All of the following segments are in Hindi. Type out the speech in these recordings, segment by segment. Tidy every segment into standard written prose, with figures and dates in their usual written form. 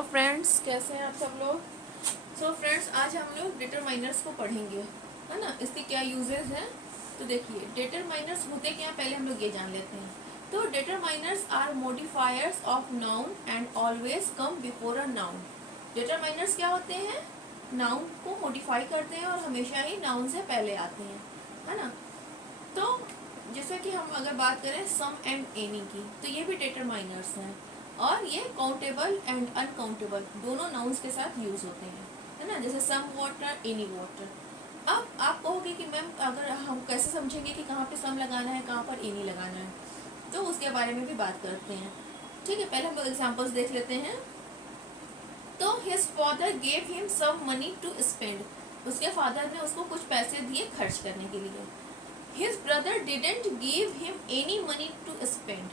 तो फ्रेंड्स कैसे हैं आप सब लोग। फ्रेंड्स आज हम लोग डिटरमाइनर्स को पढ़ेंगे, है ना। इसके क्या यूजेस हैं। तो देखिए डिटरमाइनर्स होते क्या हैं, पहले हम लोग ये जान लेते हैं। तो determiners are modifiers of noun and always come before a noun. Determiners क्या होते हैं, नाउन को मॉडिफाई करते हैं और हमेशा ही नाउन से पहले आते हैं, है ना। तो जैसे कि हम अगर बात करें सम एंड एनी की, तो ये भी डिटरमाइनर्स हैं और ये काउंटेबल एंड अनकाउंटेबल दोनों नाउन्स के साथ यूज होते हैं, है ना। जैसे सम वाटर, एनी वाटर। अब आप कहोगे कि मैम अगर हम कैसे समझेंगे कि कहाँ पे सम लगाना है, कहाँ पर एनी लगाना है, तो उसके बारे में भी बात करते हैं। ठीक है, पहले हम लोग एग्जाम्पल्स देख लेते हैं। तो his father gave him some money to spend. उसके फादर ने उसको कुछ पैसे दिए खर्च करने के लिए। His brother didn't give him any money to spend.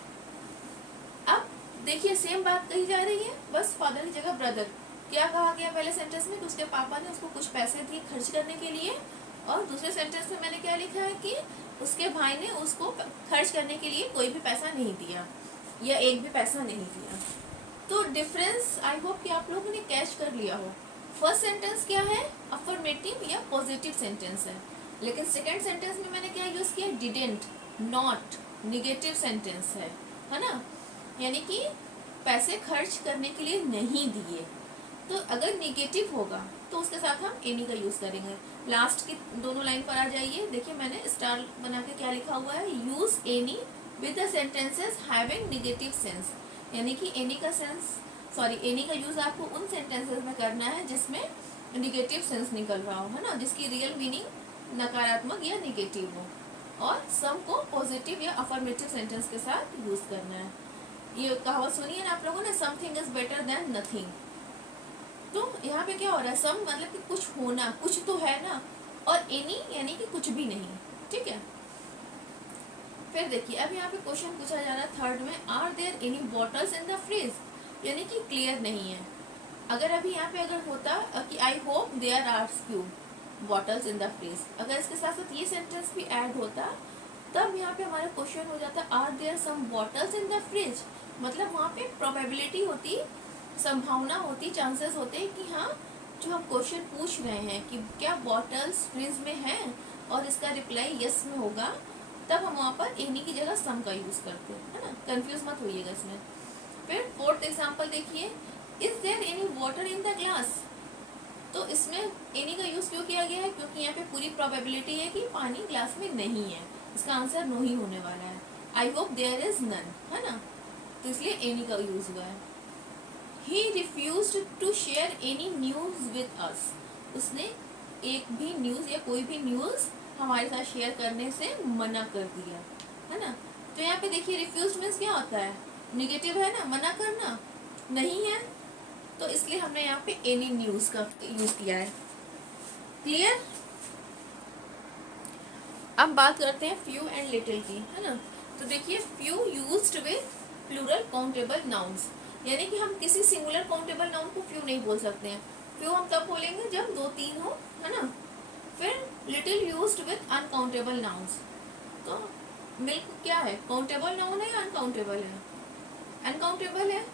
अब देखिए सेम बात कही जा रही है, बस फादर की जगह ब्रदर। क्या कहा गया पहले सेंटेंस में कि उसके पापा ने उसको कुछ पैसे दिए खर्च करने के लिए, और दूसरे सेंटेंस में मैंने क्या लिखा है कि उसके भाई ने उसको खर्च करने के लिए कोई भी पैसा नहीं दिया या एक भी पैसा नहीं दिया। तो डिफरेंस आई होप कि आप लोगों ने कैच कर लिया हो। फर्स्ट सेंटेंस क्या है, अफर्मेटिव या पॉजिटिव सेंटेंस है, लेकिन सेकंड सेंटेंस में मैंने क्या यूज किया, डिडेंट, नॉट, निगेटिव सेंटेंस है ना। यानी कि पैसे खर्च करने के लिए नहीं दिए। तो अगर निगेटिव होगा तो उसके साथ हम एनी का यूज करेंगे। लास्ट की दोनों लाइन पर आ जाइए, देखिए मैंने स्टार बना के क्या लिखा हुआ है, use any with the sentences having negative sense. यानी कि एनी का यूज आपको उन सेंटेंसेस में करना है जिसमें निगेटिव सेंस निकल रहा हो, है ना, जिसकी रियल मीनिंग नकारात्मक या निगेटिव हो, और सम को पॉजिटिव या अफर्मेटिव सेंटेंस के साथ यूज करना है। ये कहावत सुनी है ना आप लोगों ने, something is better than nothing. तो यहाँ पे क्या हो रहा है, सम मतलब कि कुछ होना, कुछ तो है ना, और एनी यानी कि कुछ भी नहीं। ठीक है, फिर देखिए अब यहाँ पे क्वेश्चन पूछा जा रहा है थर्ड में, are there any bottles in the fridge. यानी कि क्लियर नहीं है। अगर अभी यहाँ पे अगर होता कि I hope there are few bottles in the fridge, अगर इसके साथ साथ ये सेंटेंस भी ऐड होता, तब यहाँ पे हमारा क्वेश्चन हो जाता are there some bottles in the fridge. मतलब वहाँ पे प्रोबेबिलिटी होती, संभावना होती, चांसेस होते कि हाँ जो हम क्वेश्चन पूछ रहे हैं कि क्या बॉटल्स फ्रिज में हैं, और इसका रिप्लाई यस में होगा, तब हम वहाँ पर एनी की जगह सम का यूज करते हैं, है ना। कंफ्यूज मत होइएगा इसमें। फिर फोर्थ एग्जाम्पल देखिए, is there any water in the glass. तो इसमें एनी का यूज क्यों किया गया है, क्योंकि यहाँ पे पूरी प्रोबेबिलिटी है कि पानी ग्लास में नहीं है, इसका आंसर नो ही होने वाला है। I hope there is none, है ना, तो इसलिए एनी का यूज हुआ है। He refused to share any news with us. उसने एक भी न्यूज या कोई भी न्यूज हमारे साथ शेयर करने से मना कर दिया, है ना। तो यहाँ पे देखिए रिफ्यूज मीन्स क्या होता है, निगेटिव है ना, मना करना, नहीं है, तो इसलिए हमने यहाँ पे एनी न्यूज का यूज किया है। क्लियर। अब बात करते हैं फ्यू एंड लिटिल की, है ना। तो देखिए few used with plural countable nouns. यानी कि हम किसी सिंगुलर काउंटेबल नाउन को फ्यू नहीं बोल सकते हैं। फ्यू हम तब बोलेंगे जब दो तीन हो, है ना। फिर little used with uncountable nouns. तो मिल्क क्या है, काउंटेबल नाउन है या अनकाउंटेबल है, अनकाउंटेबल है,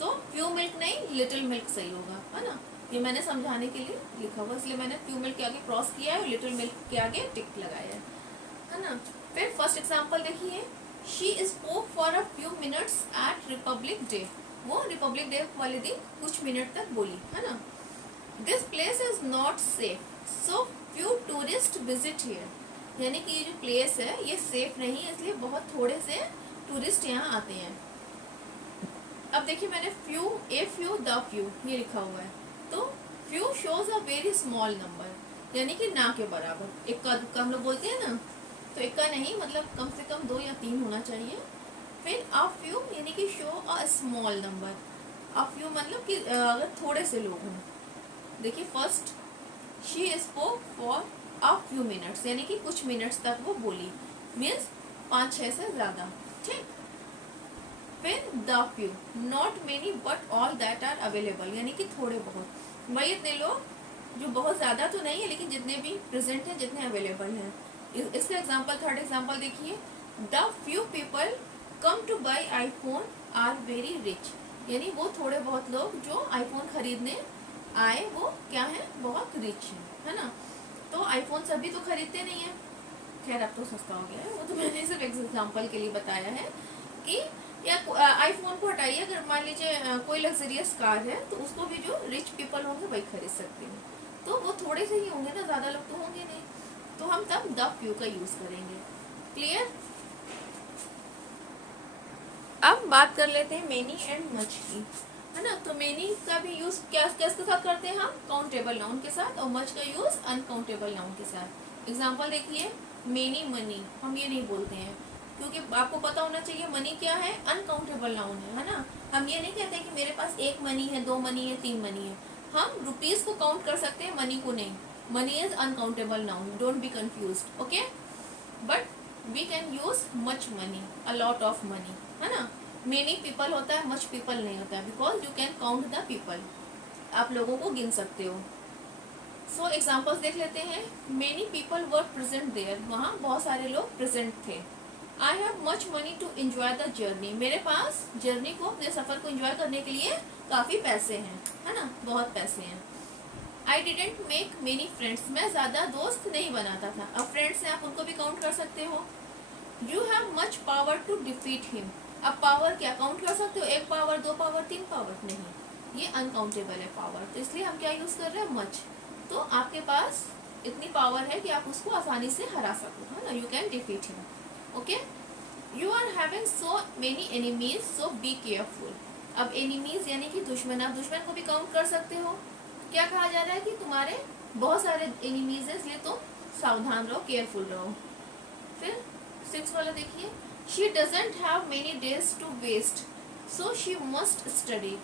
तो फ्यू मिल्क नहीं लिटिल मिल्क सही होगा, है ना। ये मैंने समझाने के लिए लिखा हुआ, इसलिए मैंने फ्यू मिल्क के आगे क्रॉस किया है और लिटिल मिल्क के आगे टिक लगाया है ना। फिर फर्स्ट एग्जांपल देखिए, she spoke for a few minutes at Republic Day. वो रिपब्लिक डे वाले दिन कुछ मिनट तक बोली, है ना। This place is not safe, so few tourist visit here. यानी कि ये जो प्लेस है ये सेफ नहीं है, इसलिए बहुत थोड़े से टूरिस्ट यहाँ आते हैं। अब देखिए मैंने few, a few, the few ये लिखा हुआ है। तो few shows a very small number, यानी कि ना के बराबर। इक्का दुक्का हम लोग बोलते हैं ना, तो इक्का नहीं, मतलब कम से कम 2 या 3 होना चाहिए। फिर अ फ्यू यानी कि show a small number. A few मतलब कि अगर थोड़े से लोग हों। देखिए first, she spoke for a few minutes, यानी कि कुछ मिनट्स तक वो बोली, मीन्स 5-6 से ज़्यादा। ठीक। फिर the few, not many but all that are available, यानी कि थोड़े बहुत, वही इतने लोग जो बहुत ज़्यादा तो नहीं है लेकिन जितने भी प्रेजेंट हैं, जितने अवेलेबल हैं। इसका एग्जांपल थर्ड एग्जांपल देखिए, the few people come to buy iPhone are very rich. यानी वो थोड़े बहुत लोग जो आईफोन खरीदने आए वो क्या है, बहुत रिच है ना। तो आईफोन सभी तो खरीदते नहीं है, खैर अब तो सस्ता हो गया है, वो तो मैंने सिर्फ एग्जाम्पल के लिए बताया है कि या आईफोन को हटाइए, अगर मान लीजिए कोई लग्जरियस कार है तो उसको भी जो रिच पीपल होंगे वही खरीद सकते हैं। तो वो थोड़े से ही होंगे ना, ज़्यादा लोग तो होंगे नहीं, तो हम तब द फ्यू का यूज़ करेंगे। क्लियर। अब बात कर लेते हैं मेनी एंड मच की, है ना। तो मेनी का भी यूज़ क्या किसके साथ करते हैं हम, काउंटेबल नाउन के साथ, और मच का यूज़ अनकाउंटेबल नाउन के साथ। एग्जाम्पल देखिए, मेनी मनी, हम ये नहीं बोलते हैं क्योंकि आपको पता होना चाहिए मनी क्या है, अनकाउंटेबल नाउन है ना। हम ये नहीं कहते कि मेरे पास एक मनी है, दो मनी है, तीन मनी है। हम रुपीज को काउंट कर सकते हैं, मनी को नहीं। Money is uncountable noun, don't be confused, okay. But we can use much money, a lot of money, है ना। मेनी पीपल होता है, मच पीपल नहीं होता है, because you can count the people, आप लोगों को गिन सकते हो। सो एग्जाम्पल्स देख लेते हैं। Many people were present there, वहाँ बहुत सारे लोग प्रेजेंट थे। I have much money to enjoy the journey, मेरे पास जर्नी को, अपने सफर को एंजॉय करने के लिए काफी पैसे हैं, है ना, बहुत पैसे हैं। I didn't make many friends, मैं ज्यादा दोस्त नहीं बनाता था। अब फ्रेंड्स हैं, आप उनको भी काउंट कर सकते हो। You have much power to defeat him, अब पावर क्या काउंट कर सकते हो, एक पावर, दो पावर, तीन पावर, नहीं, ये अनकाउंटेबल है पावर, तो इसलिए हम क्या यूज कर रहे हैं, मच। तो आपके पास इतनी पावर है कि आप उसको आसानी से हरा सको, है ना, you can defeat him, okay. You are having so many enemies, so be careful. अब एनिमीज यानी कि दुश्मन, आप दुश्मन को भी काउंट कर सकते हो। क्या कहा जा रहा है कि तुम्हारे बहुत सारे एनिमीज है, इसलिए तुम सावधान रहो, केयरफुल रहो। फिर 6 वाला देखिए, she doesn't have many days to waste, so she must study,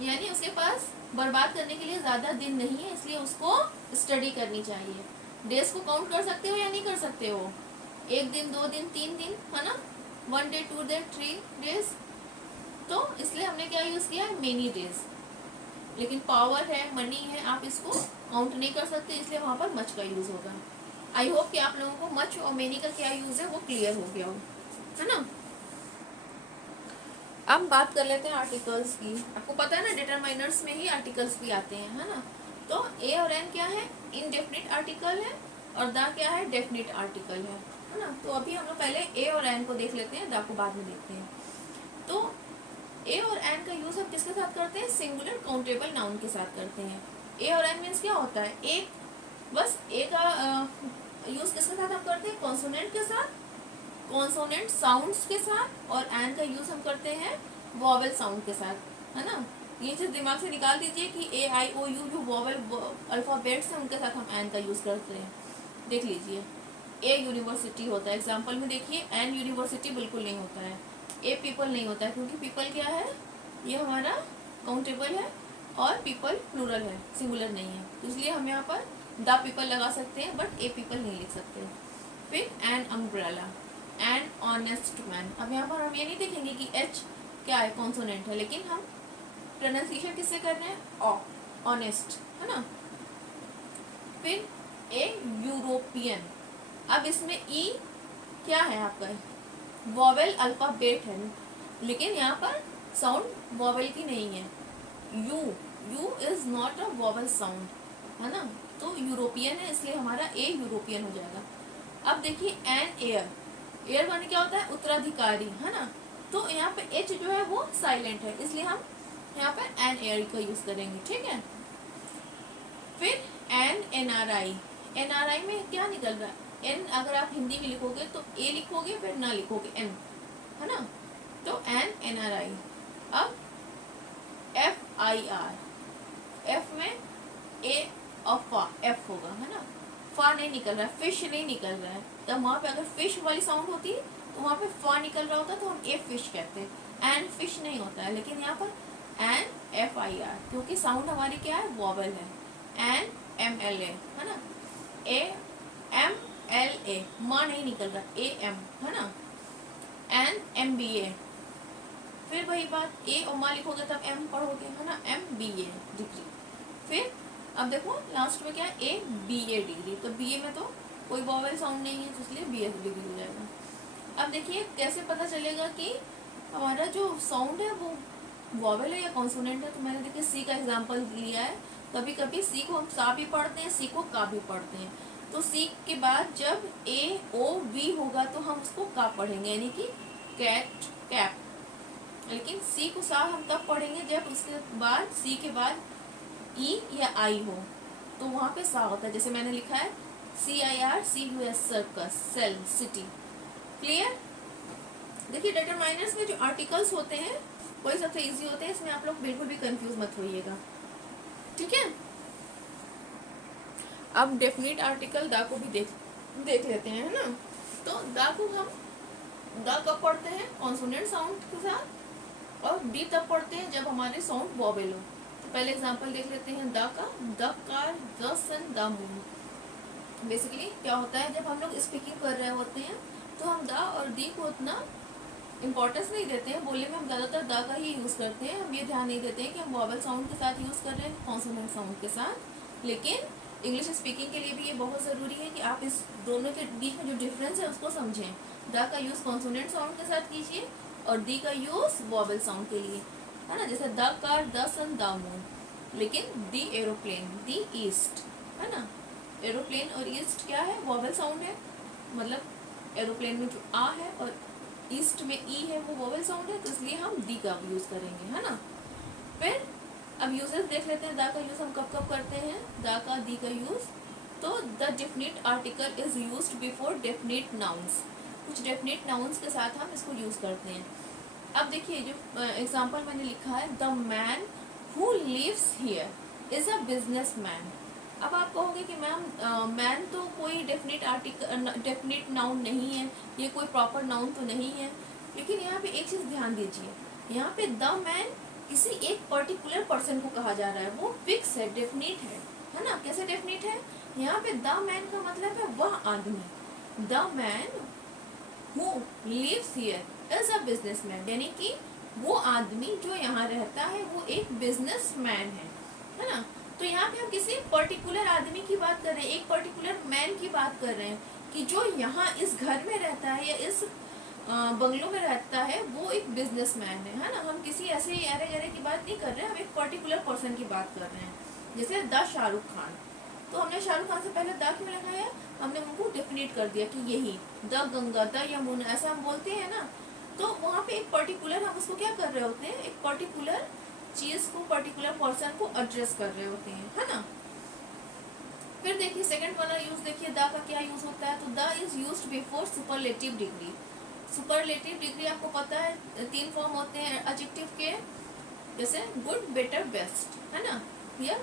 यानी उसके पास बर्बाद करने के लिए ज्यादा दिन नहीं है, इसलिए उसको स्टडी करनी चाहिए। डेज को काउंट कर सकते हो या नहीं कर सकते हो, एक दिन, दो दिन, तीन दिन, है ना, 1 डे, 2 डे, 3 डेज, तो इसलिए हमने क्या यूज किया, मेनी डेज। लेकिन पावर है, मनी है, आप इसको काउंट नहीं कर सकते, इसलिए वहां पर मच का यूज होगा। आई होप कि आप लोगों को मच और मेनी का क्या यूज है वो क्लियर हो गया हो, है ना। अब बात कर लेते हैं आर्टिकल्स की। आपको पता है ना, डिटरमाइनर्स में ही आर्टिकल्स भी आते हैं, है ना। तो ए और एन क्या है, इनडेफिनिट आर्टिकल है, और द क्या है, डेफिनिट आर्टिकल है ना। तो अभी हम लोग पहले ए और एन को देख लेते हैं, द को बाद में देखते हैं। तो ए और एन का यूज हम किसके साथ करते हैं, सिंगुलर काउंटेबल नाउन के साथ करते हैं। ए और एन मीन्स क्या होता है, एक, बस ए का यूज किसके साथ हम करते हैं, कॉन्सोनेंट के साथ, कॉन्सोनेंट साउंड्स के साथ, और एन का यूज हम करते हैं वॉवेल साउंड के साथ, है ना। ये चीज दिमाग से निकाल दीजिए कि ए आई ओ यू जो वॉवेल अल्फाबेट्स हैं उनके साथ हम एन का यूज करते हैं। देख लीजिए, ए यूनिवर्सिटी होता है, एग्जाम्पल में देखिए, एन यूनिवर्सिटी बिल्कुल नहीं होता है, ए पीपल नहीं होता है, क्योंकि पीपल क्या है, ये हमारा काउंटेबल है, और पीपल प्लूरल है, सिंगुलर नहीं है, तो इसलिए हम यहाँ पर द पीपल लगा सकते हैं, बट ए पीपल नहीं लिख सकते। फिर an umbrella, an honest man, अब यहाँ पर हम ये नहीं देखेंगे कि एच क्या है, कॉन्सोनेंट है, लेकिन हम प्रोनाउंसिएशन किससे कर रहे हैं, ऑनेस्ट, है ना। फिर ए यूरोपियन, अब इसमें ई क्या है आपका, वॉवेल अल्फाबेट है, लेकिन यहाँ पर साउंड वॉवेल की नहीं है, you, you is not a vowel sound, है ना। तो यूरोपियन है, इसलिए हमारा ए यूरोपियन हो जाएगा। अब देखिए एन एयर, एयर माने क्या होता है, उत्तराधिकारी, है ना। तो यहाँ पे एच जो है वो साइलेंट है, इसलिए हम यहाँ पर एन एयर का यूज करेंगे, ठीक है। फिर N N R I, N R I में क्या निकल रहा है, एन अगर आप हिंदी में लिखोगे तो ए लिखोगे, फिर ना लिखोगे एन, है ना। तो एन एन आर आई। अब एफ आई आर, एफ में ए और फा, एफ होगा, है ना, फा नहीं निकल रहा है, फिश नहीं निकल रहा है, तो वहाँ पे अगर फिश वाली साउंड होती तो वहाँ पे फा निकल रहा होता तो हम ए फिश कहते हैं, एन फिश नहीं होता है, लेकिन यहाँ पर एन एफ आई आर, क्योंकि साउंड हमारी क्या है, वॉवेल है। एन एम एल ए, है ना, ए एम एल ए, माँ नहीं निकल रहा, ए एम, है ना। एन एम बी ए, फिर वही बात, ए और माँ लिखोगे तब एम पढ़ोगे, है ना, एम बी ए डिग्री। फिर अब देखो लास्ट में क्या है, ए बी ए डिग्री, तो बी ए में तो कोई वॉवेल साउंड नहीं है, इसलिए बी ए डिग्री हो जाएगा। अब देखिए कैसे पता चलेगा कि हमारा जो साउंड है वो वॉवेल है या कॉन्सोनेंट है। तो मैंने देखिए सी का एग्जांपल लिया है। कभी कभी सी को हम सा भी पढ़ते हैं, सी को का भी पढ़ते हैं। तो सी के बाद जब ए ओ वी होगा तो हम उसको का पढ़ेंगे, यानी कि कैट कैप। लेकिन सी को सा हम तब पढ़ेंगे जब उसके बाद सी के बाद ई या आई हो, तो वहाँ पे सा होता है। जैसे मैंने लिखा है CIRCUS circus, cell, city. Clear. देखिए डिटरमाइनर्स में जो आर्टिकल्स होते हैं वही सबसे इजी होते हैं, इसमें आप लोग बिल्कुल भी कंफ्यूज मत होइएगा, ठीक है। अब डेफिनेट आर्टिकल दा को भी देख लेते हैं, है ना। तो दा को हम दा कब पढ़ते हैं, कॉन्सोनेंट साउंड के साथ, और डी तब पढ़ते हैं जब हमारे साउंड वॉवेल हो। तो पहले एग्जांपल देख लेते हैं दा का। The car, the sun, the moon. Basically क्या होता है, जब हम लोग स्पीकिंग कर रहे होते हैं तो हम दा और दी को उतना इम्पोर्टेंस नहीं देते हैं। बोलने में हम ज़्यादातर दा का ही यूज़ करते हैं। हम ये ध्यान नहीं देते हैं कि हम वॉवेल साउंड के साथ यूज़ कर रहे हैं, कॉन्सोनेंट साउंड के साथ। लेकिन इंग्लिश स्पीकिंग के लिए भी ये बहुत ज़रूरी है कि आप इस दोनों के बीच में जो डिफरेंस है उसको समझें। दा का यूज़ कॉन्सोनेंट साउंड के साथ कीजिए और दी का यूज़ वॉवेल साउंड के लिए, है ना। जैसे the car, the sun, the moon. लेकिन दी एरोप्लेन, दी ईस्ट, है ना। एरोप्लेन और ईस्ट क्या है, वॉवेल साउंड है। मतलब एरोप्लेन में जो आ है और ईस्ट में ई है वो वोवेल साउंड है, तो इसलिए हम दी का यूज़ करेंगे, है ना। फिर अब यूजेस देख लेते हैं दा का यूज़ हम कब कब करते हैं, दा का दी का यूज़। तो the definite article is used before definite nouns. कुछ डेफिनेट नाउन्स के साथ हम इसको यूज़ करते हैं। अब देखिए जो एग्जाम्पल मैंने लिखा है, the man who lives here is a business man. अब आप कहोगे कि मैम मैन तो कोई डेफिनेट आर्टिकल, डेफिनेट नाउन नहीं है, ये कोई प्रॉपर नाउन तो नहीं है। लेकिन यहाँ पे एक चीज़ ध्यान दीजिए, यहाँ पे द मैन किसी एक पर्टिकुलर पर्सन को कहा जा रहा है, वो फिक्स है, डेफिनेट है ना। कैसे डेफिनेट है, यहाँ पे द मैन का मतलब है वह आदमी। The man who lives here is a businessman, यानी कि वो आदमी जो यहाँ रहता है वो एक बिजनेसमैन है ना। तो यहाँ पे हम किसी पर्टिकुलर आदमी की बात कर रहे हैं, एक पर्टिकुलर मैन की बात कर रहे हैं कि जो यहाँ इस घर में रहता है या इस बंगलों में रहता है वो एक बिजनेसमैन है ना। हम किसी ऐसे अरे गरे की बात नहीं कर रहे हैं, हम एक पर्टिकुलर पर्सन की बात कर रहे हैं। जैसे द शाहरुख खान, तो हमने शाहरुख खान से पहले द क्यों लगाया, हमने उनको डेफिनेट कर दिया कि यही द गंगा, द यमुना, ऐसा हम बोलते हैं ना। तो वहाँ पे एक पर्टिकुलर हम उसको क्या कर रहे होते हैं, एक पर्टिकुलर चीज को, पर्टिकुलर पर्सन को एड्रेस कर रहे होते हैं, है ना। फिर देखिए सेकंड वाला यूज देखिए, द का क्या यूज होता है। तो the is used before superlative degree. Superlative degree आपको पता है 3 फॉर्म होते हैं एडजेक्टिव के, जैसे गुड, बेटर, बेस्ट, है ना। या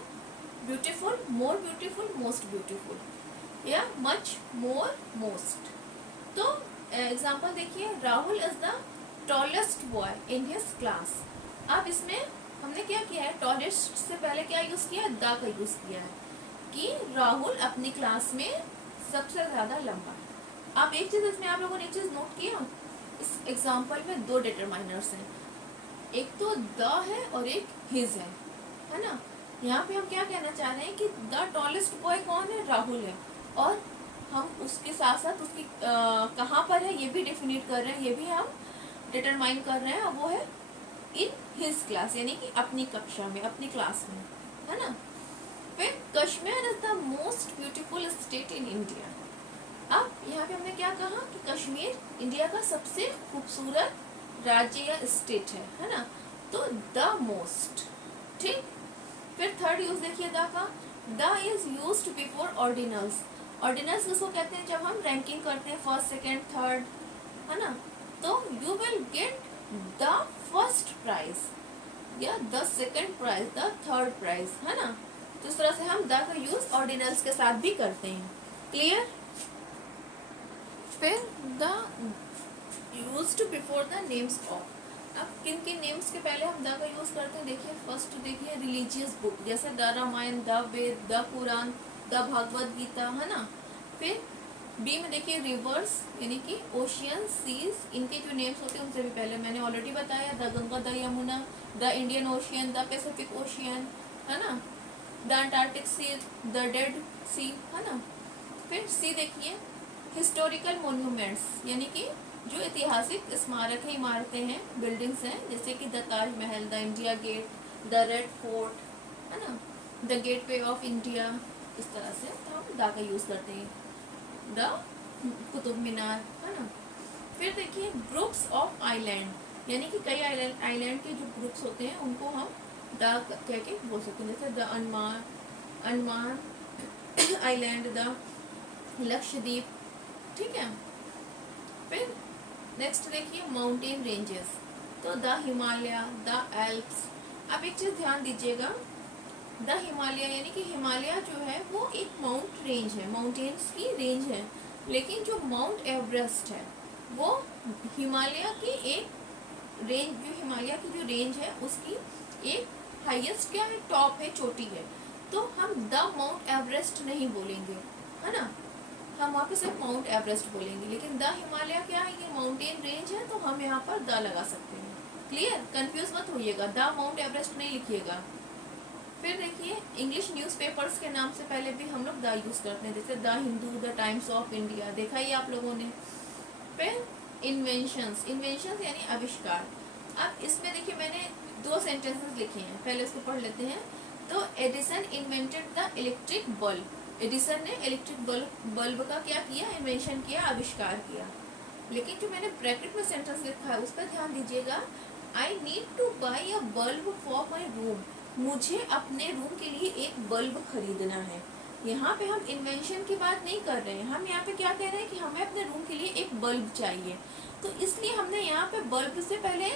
beautiful, more beautiful, most beautiful, या मच, मोर, मोस्ट। तो एग्जाम्पल देखिए, Rahul is the tallest boy in his class. अब इसमें हमने क्या किया है, टॉलेस्ट से पहले क्या यूज किया है, द का यूज किया है कि राहुल अपनी क्लास में सबसे ज्यादा लंबा है। अब एक चीज इसमें आप लोगों ने एक चीज नोट किया, इस एग्जाम्पल में 2 डिटरमाइनर्स हैं, एक तो द है और एक हिज है ना। यहाँ पे हम क्या कहना चाह रहे हैं कि द टॉलेस्ट बॉय कौन है, राहुल है, और हम उसके साथ साथ उसकी कहाँ पर है ये भी डेफिनेट कर रहे हैं, ये भी हम डिटरमाइन कर रहे हैं, और वो है इन हिज क्लास, यानी कि अपनी कक्षा में, अपनी क्लास में, है ना। फिर Kashmir is the most beautiful state in India. अब यहाँ पे हमने क्या कहा कि कश्मीर इंडिया का सबसे खूबसूरत राज्य या स्टेट है ना। तो द मोस्ट, ठीक। फिर थर्ड यूज देखिए द का, the is used before ordinals. Ordinals किसको कहते हैं, जब हम रैंकिंग करते हैं फर्स्ट, सेकेंड, थर्ड, है ना। तो you will get the first prize या the second prize, the third prize, है ना। तो इस तरह से हम द का यूज ऑर्डिनल्स के साथ भी करते हैं। क्लियर। फिर the used before the names of. अब किन किन नेम्स के पहले हम द का यूज करते हैं, देखिए फर्स्ट देखिए रिलीजियस बुक, जैसे the Ramayan, the Ved, the Quran, the Bhagwat Gita, है ना। फिर बी में देखिए रिवर्स, यानी कि ओशियन, सीज, इनके जो नेम्स होते हैं उनसे भी पहले मैंने ऑलरेडी बताया, the Ganga, the Yamuna, the Indian Ocean, the Pacific Ocean, है ना, the Antarctic sea, the Dead Sea, है ना। फिर सी देखिए हिस्टोरिकल मोन्यूमेंट्स, यानी कि जो ऐतिहासिक स्मारक है, इमारतें हैं, बिल्डिंग्स हैं, जैसे कि the Taj Mahal, the India Gate, the Red Fort, है ना, the Gateway of India, इस तरह से तो हम द का यूज़ करते हैं, द कुतुब मीनार, है ना। फिर देखिए ग्रुप्स ऑफ आइलैंड, यानी कि कई आइलैंड के जो ग्रुप्स होते हैं उनको हम द कह के बोल सकते हैं, जैसे the Andaman island, the Lakshadweep, ठीक है। फिर नेक्स्ट देखिए माउंटेन रेंजेस, तो द हिमालय, द एल्प्स। अब एक चीज़ ध्यान दीजिएगा, द हिमालय यानी कि हिमालय जो है वो एक माउंट रेंज है, माउंटेन्स की रेंज है, लेकिन जो माउंट एवरेस्ट है वो हिमालय की एक रेंज, जो हिमालय की जो रेंज है उसकी एक हाईएस्ट क्या है, टॉप है, चोटी है। तो हम द माउंट एवरेस्ट नहीं बोलेंगे, है ना, हम वहाँ पे सिर्फ माउंट एवरेस्ट बोलेंगे, लेकिन द हिमालय क्या है, ये माउंटेन रेंज है, तो हम यहाँ पर द लगा सकते हैं। क्लियर, कंफ्यूज मत होइएगा, द माउंट एवरेस्ट नहीं लिखिएगा। फिर देखिए इंग्लिश न्यूज़पेपर्स के नाम से पहले भी हम लोग द यूज़ करते हैं, जैसे the Hindu, the times of India, देखा ही आप लोगों ने। फिर इन्वेंशंस, इन्वेंशंस यानी आविष्कार। अब इसमें देखिए मैंने 2 सेंटेंसेस लिखे हैं, पहले इसको पढ़ लेते हैं। तो Edison invented the electric bulb, Edison ने इलेक्ट्रिक बल्ब का क्या किया, इन्वेंशन किया, आविष्कार किया। लेकिन जो मैंने ब्रैकेट में सेंटेंस लिखा है उस पर ध्यान दीजिएगा, I need two by a bulb for my room, मुझे अपने रूम के लिए एक बल्ब खरीदना है। यहाँ पे हम इन्वेंशन की बात नहीं कर रहे हैं, हम यहाँ पे क्या कह रहे हैं कि हमें अपने रूम के लिए एक बल्ब चाहिए, तो इसलिए हमने यहाँ पे बल्ब से पहले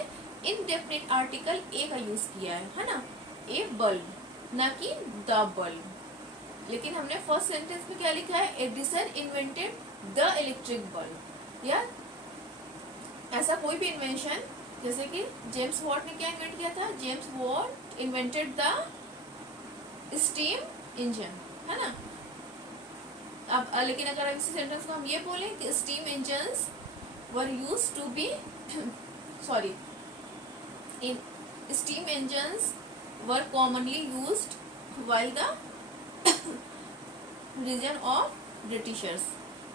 इनडेफिनिट आर्टिकल ए का यूज़ किया है ना, ए बल्ब, ना कि द बल्ब। लेकिन हमने फर्स्ट सेंटेंस में क्या लिखा है, Edison invented the electric bulb, या ऐसा कोई भी इन्वेंशन, जैसे कि जेम्स वॉट ने क्या इन्वेंट किया था, James Watt invented the steam engine, है ना। अब लेकिन अगर इसी सेंटेंस को हम ये बोलें कि steam engines were used to be sorry in steam engines were commonly used while the reason of Britishers,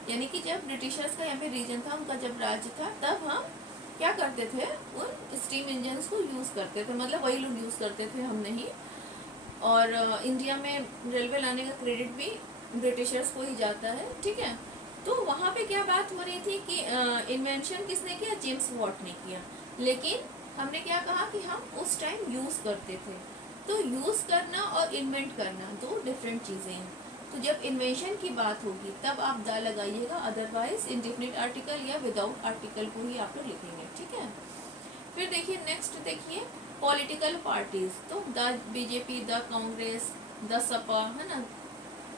यानी कि जब ब्रिटिशर्स का यहाँ पे रीजन था, उनका जब राज्य था, तब हम क्या करते थे, उन स्टीम इंजन्स को यूज़ करते थे, मतलब वही लोग यूज़ करते थे, हम नहीं। और इंडिया में रेलवे लाने का क्रेडिट भी ब्रिटिशर्स को ही जाता है, ठीक है। तो वहाँ पे क्या बात हो रही थी कि इन्वेंशन किसने किया, जेम्स वॉट ने किया, लेकिन हमने क्या कहा कि हम उस टाइम यूज़ करते थे। तो यूज़ करना और इन्वेंट करना 2 डिफरेंट चीज़ें हैं। तो जब इन्वेंशन की बात होगी तब आप द लगाइएगा, अदरवाइज इंडेफिनिट आर्टिकल या विदाउट आर्टिकल को ही आप लोग लिखेंगे, ठीक है। फिर देखिए नेक्स्ट देखिए पॉलिटिकल पार्टीज, तो the BJP, the Congress, the Sapa, है ना,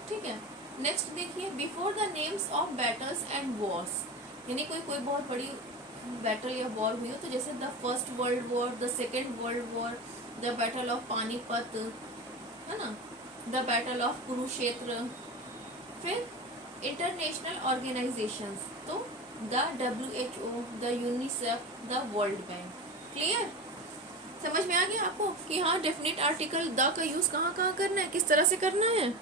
ठीक है। नेक्स्ट देखिए before the names of battles and Wars, यानी कोई बहुत बड़ी बैटल या वॉर हुई हो, तो जैसे the first world war, the second world war, the battle of Panipat, है ना, द बैटल ऑफ कुरुक्षेत्र। फिर इंटरनेशनल ऑर्गेनाइजेशंस, तो the WHO, the UNICEF, the world bank. Clear, समझ में आ गया आपको कि हाँ डेफिनेट आर्टिकल द का यूज़ कहाँ कहाँ करना है, किस तरह से करना है।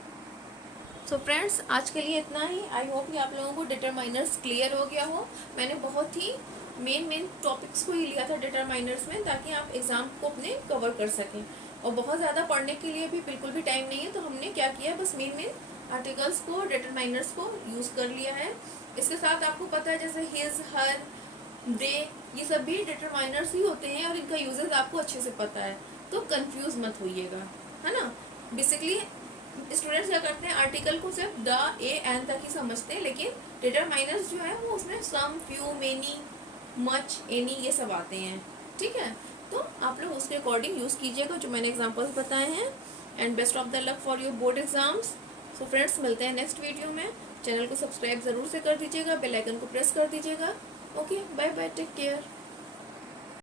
सो फ्रेंड्स आज के लिए इतना ही। आई होप कि आप लोगों को डिटरमाइनर्स क्लियर हो गया हो। मैंने बहुत ही मेन टॉपिक्स को ही लिया था डिटरमाइनर्स में, ताकि आप एग्ज़ाम को अपने कवर कर सकें, और बहुत ज़्यादा पढ़ने के लिए भी बिल्कुल भी टाइम नहीं है, तो हमने क्या किया, बस मेन आर्टिकल्स को, डिटरमाइनर्स को यूज़ कर लिया है। इसके साथ आपको पता है जैसे हिज, हर, दे, ये सब भी डिटरमाइनर्स ही होते हैं, और इनका यूजेस आपको अच्छे से पता है, तो कंफ्यूज मत होइएगा, है ना। बेसिकली स्टूडेंट्स क्या करते हैं, आर्टिकल को सिर्फ द, ए, एन तक ही समझते हैं, लेकिन डिटरमाइनर्स जो है वो उसमें सम, फ्यू, मेनी, मच, एनी, ये सब आते हैं, ठीक है। तो आप लोग उसके अकॉर्डिंग यूज़ कीजिएगा जो मैंने एग्जांपल्स बताए हैं। And best of the luck for your board exams. So friends मिलते हैं नेक्स्ट वीडियो में। चैनल को सब्सक्राइब ज़रूर से कर दीजिएगा, बेल आइकन को प्रेस कर दीजिएगा। Okay, bye bye, take care.